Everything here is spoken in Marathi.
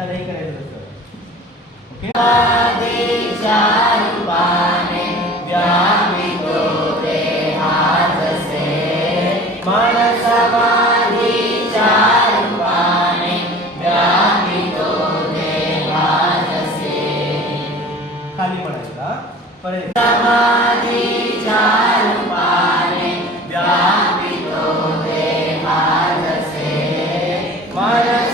वेळा नाही करायचं तसं. ओके. खाली म्हणायचा परत समाधीच्या रूपाने व्यापितो देहा जसे मन